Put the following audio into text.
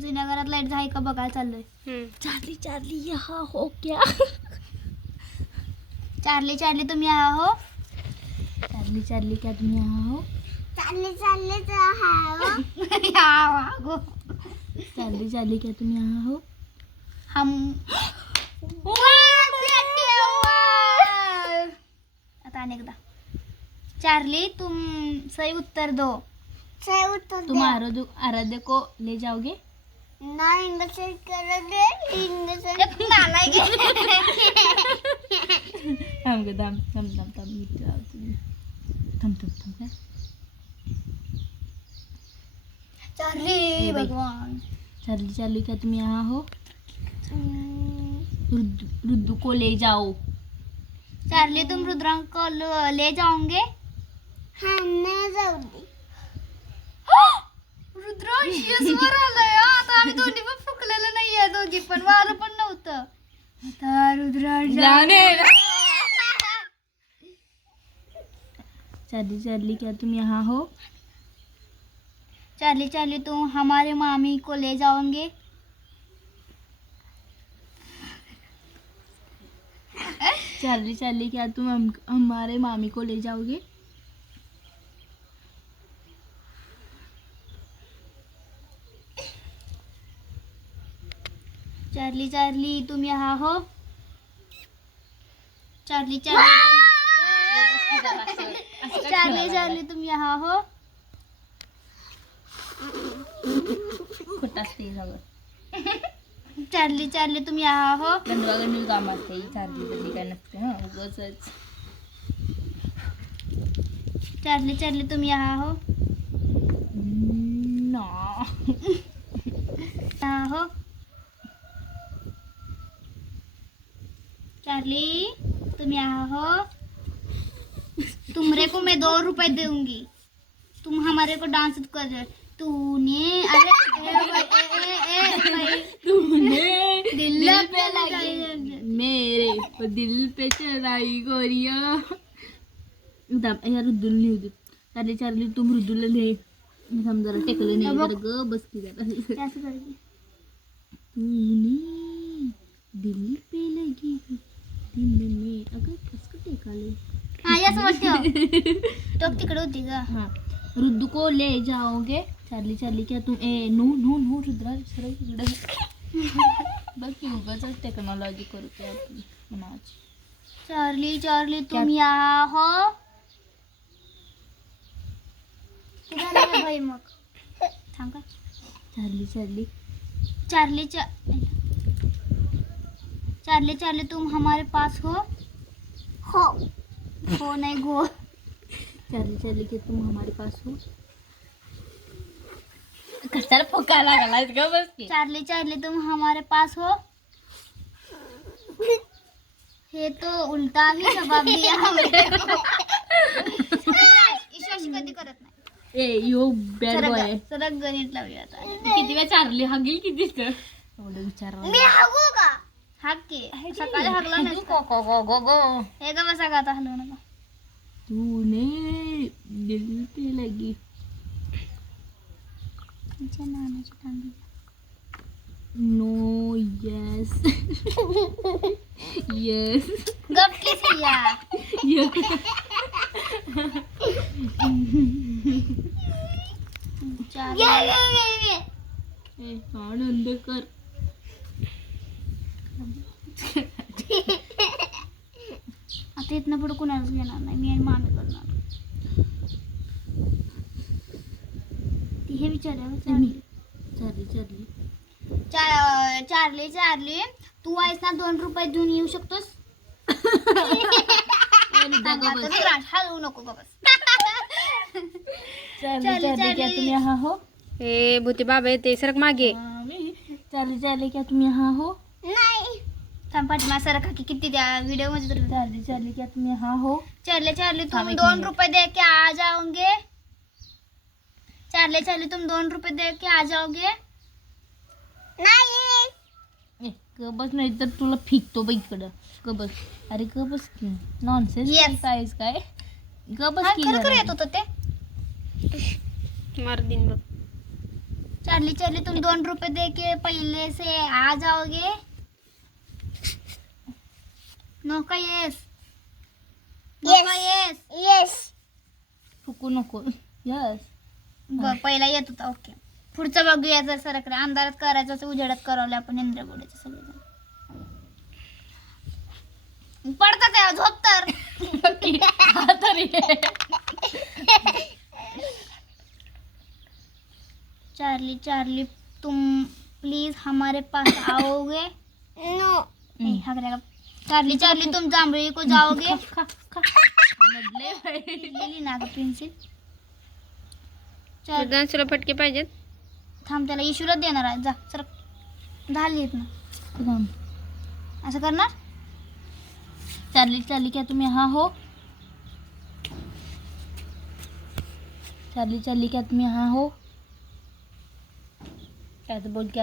जुन्या घरात लाईट आहे का बघायला चाललोय. हम्म. चार्ली चार्ली यहाँ हो क्या? चार्ली चार्ली तुम यहाँ हो. चार्ली चार्ली क्या तुम यहाँ हो? चालले चालले तर हा हो. चार्ली चार्ली क्या तुम यहाँ हो? हम आता अनेकदा चार्ली तुम सही उत्तर दो. सही उत्तर तुम आराध्य को ले जाओगे? ना इंग्लिश इंग्लिश मी काय चार्ली भगवान चार्ली चार्ली क्या तुम यहाँ हो रुद्र रुद्र को ले जाओ चार्ली तुम रुद्रांक को ल- जाओगे हा नाही जाऊ दे रुद्रांश चार्ली चार्ली क्या तुम यहाँ हो? चार्ली चार्ली तुम हमारे मामी को ले जाओगे। चार्ली चार्ली क्या तुम हम हमारे मामी को ले जाओगे? चार्ली चार्ली तुम यहाँ हो? चार्ली चार्ली चार्ली चार्ली तुम यहाँ हो चार्ली चार्ली तुम यहाँ हो? गंडवा गंडवी काम असते चार्ली चार्ली काय नसते हा उगाच चार्ली चार्ली तुम यहाँ हो? ना. यहाँ हो? चार्ली तुम यहाँ हो। तुमरे को मैं दो रुपए दूँगी। तुम हमारे को डांस कर रहे तूने अरे ए, ए, ए, तूने दिल पे मेरे दिल पे चढ़ाई गोरिया। थांब या रुद्दूला लिहू दे चार्ली चार्ली तू मृदूला लिहे मी थांब जरा टेकलं नाही जरा ग बस की जरा कैसे करेगी? तूने दिल पे लगी दिल में अगं कसं टेकाले हा या समज ठेव टोक तिकडे होती ग हाँ रुद्दू को ले जाओगे। चार्ली चार्ली क्या तुम ए नो नो नो रुद्रा सरळ इकडे बघ की उगाच टेक्नॉलॉजी करते आपण मनाची चार्ली चार्ली तुम यहाँ हो। बाई मग। थांब। का चार्ली चार्ली। चार्ली चा चार्ली चार्ली तुम हमारे पास हो? हो। हो नाही गो चार्ली चार्ली के तुम हमारे पास हो? कशाला फोकायला लागलाय ग बस की। चार्ली चार्ली तुम हमारे पास हो? हे तो उलटा ही जवाब दिया हमने। ईश्वरशी कधी करत नाही ए यो बॅड बॉय आहे सरक सरक गणित लावूया आता किती वेळा चार्ली हागेल किती एवढं विचार मी हागू का? का बसा का आता हलवू नका तूने दिल पे लगी तुमच्या नानाची टांगी नो यस यस गप्पी सिया चार्ली आनंद कर आता इथनं पुढे कुणालाच घेणार नाही. मी आणि मामी करणार. ती हे विचारावं चार्ली चार्ली चार्ली. चा- चार्ली चार्ली तू आहेस ना दोन रुपये देऊन येऊ शकतोस? हलवू नको हो हे. बाबा येते. सरक मागे. चार्ली चार्ली क्या तुम यहाँ हो. नाही थांब पाठीमा सर का की किती द्या व्हिडिओ मध्ये तर चार्ली चार्ली क्या तुम यहाँ हो चार्ली चार्ली तुम एक दोन मिनिट. रुपए दे के आ जाओगे चार्ली चार्ली तुम दोन रुपए दे के आ जाओगे नाही. ए, ग बस नाही तर तुला फिकतो बाई इकडं. ग बस. अरे ग बस की. Nonsense Yes. आहेस काय? ग बस हा, की खरं खरं जरा. येत होतं ते. मार दिन बघ. चार्ली चार्ली तुम दोन रुपए दे के पहले से आ जाओगे नो का येस नो Yes. का येस येस फुकू नको यस बर पहिला येत होता. ओके पुढचं बघूया जर सरकडे अंधारात करायचं असं उजेडात करवलं आपण इंद्रगोड्याचे सगळेजण. पडतात आहे, झोप तर. चार्ली चार्ली तुम प्लीज हमारे पास आओगे? नो ए, हा करेगा. चार्ली चार्ली तुम जांभळी को जाओगे. लिहिली ना ग पेन्सिल चार डान्सला फटके पाहिजेत थांब त्याला इशूलाच देणार आहे. जा सर झाली ना. असं करणार? चार्ली चार्ली क्या तुम यहाँ हो. चार्ली चार्ली क्या तुम यहाँ हो. क्या तो बोल क्या